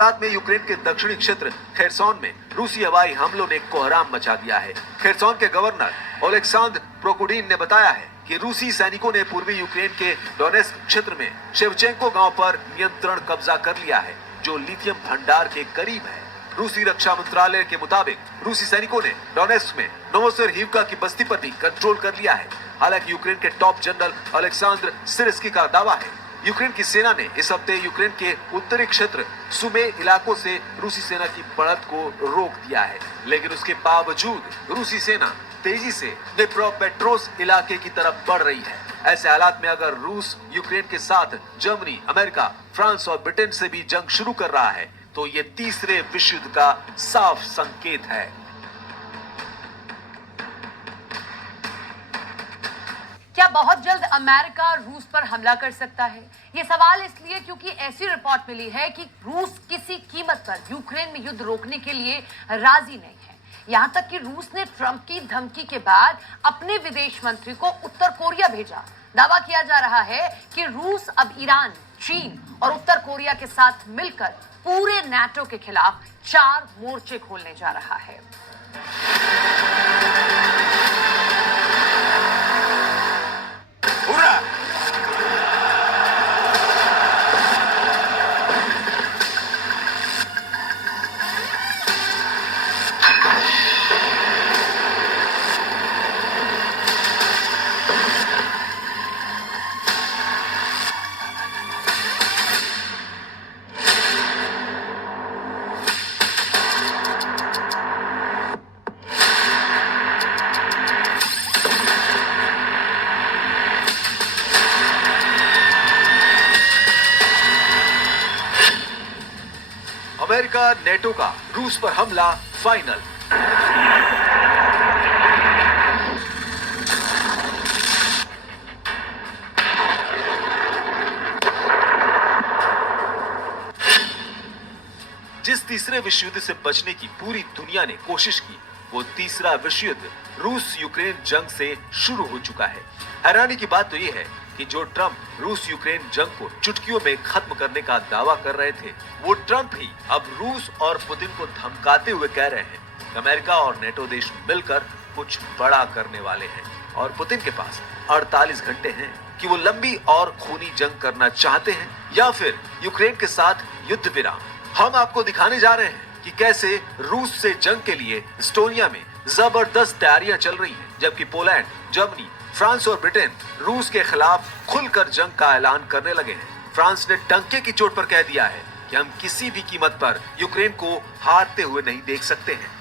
रात में यूक्रेन के दक्षिणी क्षेत्र खेरसोन में रूसी हवाई हमलों ने कोहराम मचा दिया है। खेरसोन के गवर्नर ओलेक्सांद्र प्रोकोडीन ने बताया है कि रूसी सैनिकों ने पूर्वी यूक्रेन के डोनेस्क क्षेत्र में शेवचेंको गांव पर नियंत्रण कब्जा कर लिया है, जो लिथियम भंडार के करीब है। रूसी रक्षा मंत्रालय के मुताबिक रूसी सैनिकों ने डोनेस्क में नोवोसेरहिवका की बस्ती पर भी कंट्रोल कर लिया है। हालांकि यूक्रेन के टॉप जनरल अलेक्सांद्र सिरस्की का दावा है यूक्रेन की सेना ने इस हफ्ते यूक्रेन के उत्तरी क्षेत्र सुमे इलाकों से रूसी सेना की बढ़त को रोक दिया है, लेकिन उसके बावजूद रूसी सेना तेजी से डिप्रोपेट्रोव्स्क इलाके की तरफ बढ़ रही है। ऐसे हालात में अगर रूस यूक्रेन के साथ जर्मनी, अमेरिका, फ्रांस और ब्रिटेन से भी जंग शुरू कर रहा है तो ये तीसरे विश्व युद्ध का साफ संकेत है। क्या बहुत जल्द अमेरिका रूस पर हमला कर सकता है? ये सवाल इसलिए क्योंकि ऐसी रिपोर्ट मिली है कि रूस किसी कीमत पर यूक्रेन में युद्ध रोकने के लिए राजी नहीं है। यहां तक कि रूस ने ट्रंप की धमकी के बाद अपने विदेश मंत्री को उत्तर कोरिया भेजा। दावा किया जा रहा है कि रूस अब ईरान, चीन और उत्तर कोरिया के साथ मिलकर पूरे नाटो के खिलाफ 4 मोर्चे खोलने जा रहा है। अमेरिका नेटो का रूस पर हमला फाइनल। जिस तीसरे विश्व युद्ध से बचने की पूरी दुनिया ने कोशिश की, वो तीसरा विश्व युद्ध रूस यूक्रेन जंग से शुरू हो चुका है। हैरानी की बात तो ये है कि जो ट्रंप रूस यूक्रेन जंग को चुटकियों में खत्म करने का दावा कर रहे थे, वो ट्रंप ही अब रूस और पुतिन को धमकाते हुए कह रहे हैं कि अमेरिका और नेटो देश मिलकर कुछ बड़ा करने वाले हैं और पुतिन के पास 48 घंटे हैं कि वो लंबी और खूनी जंग करना चाहते हैं या फिर यूक्रेन के साथ युद्ध विराम। हम आपको दिखाने जा रहे हैं कि कैसे रूस से जंग के लिए एस्टोनिया में जबरदस्त तैयारियां चल रही हैं, जबकि पोलैंड, जर्मनी, फ्रांस और ब्रिटेन रूस के खिलाफ खुलकर जंग का ऐलान करने लगे हैं। फ्रांस ने डंके की चोट पर कह दिया है कि हम किसी भी कीमत पर यूक्रेन को हारते हुए नहीं देख सकते हैं।